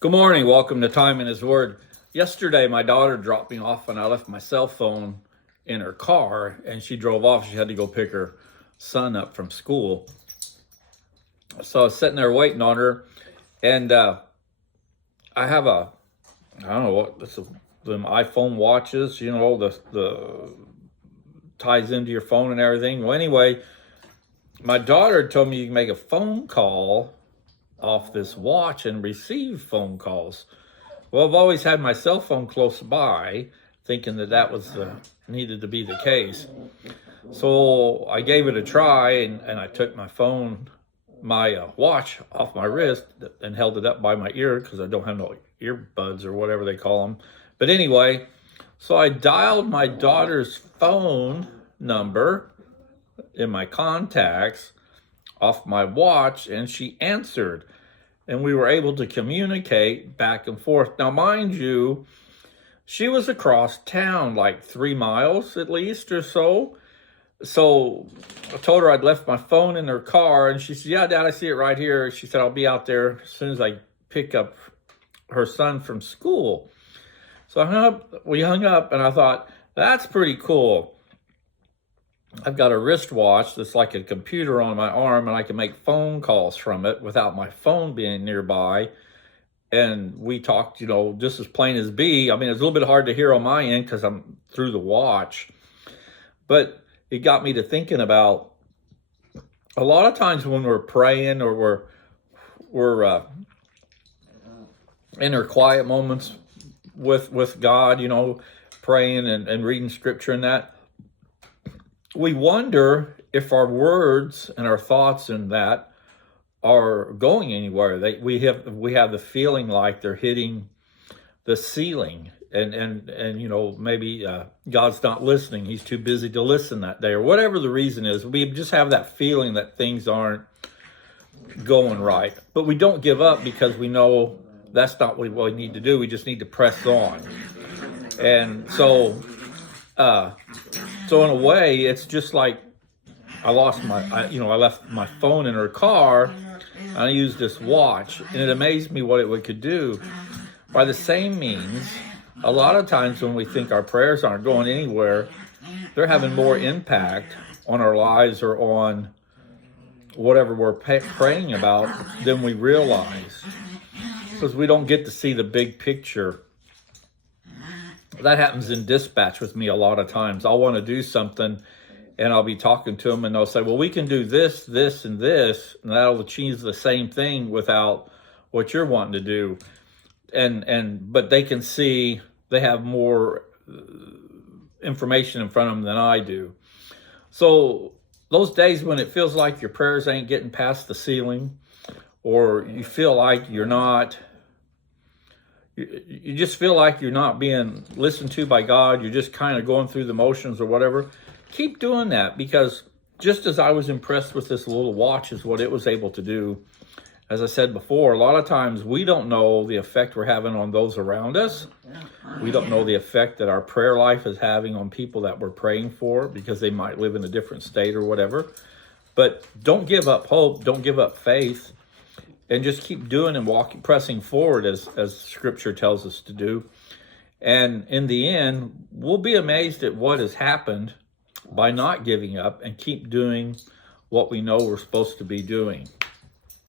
Good morning. Welcome to Time in His Word. Yesterday, my daughter dropped me off and I left my cell phone in her car and she drove off. She had to go pick her son up from school. So I was sitting there waiting on her and I have I don't know what, them iPhone watches, the ties into your phone and everything. Well, anyway, my daughter told me you can make a phone call off this watch and receive phone calls. Well, I've always had my cell phone close by, thinking that was needed to be the case. So I gave it a try, and I took my watch off my wrist and held it up by my ear because I don't have no earbuds or whatever they call them. But anyway, so I dialed my daughter's phone number in my contacts off my watch, and she answered, and we were able to communicate back and forth. Now, mind you, she was across town, like 3 miles at least or so. So I told her I'd left my phone in her car, and she said, "Yeah, Dad, I see it right here." She said, "I'll be out there as soon as I pick up her son from school." So we hung up, and I thought, that's pretty cool. I've got a wristwatch that's like a computer on my arm, and I can make phone calls from it without my phone being nearby. And we talked, just as plain as be. I mean, it's a little bit hard to hear on my end because I'm through the watch. But it got me to thinking about a lot of times when we're praying or we're in our quiet moments with God, praying and reading scripture and that, we wonder if our words and our thoughts in that are going anywhere. We have the feeling like they're hitting the ceiling, and maybe God's not listening. He's too busy to listen that day, or whatever the reason is. We just have that feeling that things aren't going right, but we don't give up because we know that's not what we need to do. We just need to press on, and so in a way, it's just like I left my phone in her car, and I used this watch, and it amazed me what it could do. By the same means, a lot of times when we think our prayers aren't going anywhere, they're having more impact on our lives or on whatever we're praying about than we realize, because we don't get to see the big picture. That happens in dispatch with me a lot of times. I'll want to do something, and I'll be talking to them, and they'll say, "Well, we can do this, this, and this, and that'll achieve the same thing without what you're wanting to do." But they can see they have more information in front of them than I do. So those days when it feels like your prayers ain't getting past the ceiling, or you feel like you just feel like you're not being listened to by God, you're just kind of going through the motions or whatever, keep doing that, because just as I was impressed with this little watch is what it was able to do. As I said before, a lot of times we don't know the effect we're having on those around us. We don't know the effect that our prayer life is having on people that we're praying for, because they might live in a different state or whatever. But don't give up hope, don't give up faith, and just keep doing and pressing forward as Scripture tells us to do. And in the end, we'll be amazed at what has happened by not giving up and keep doing what we know we're supposed to be doing.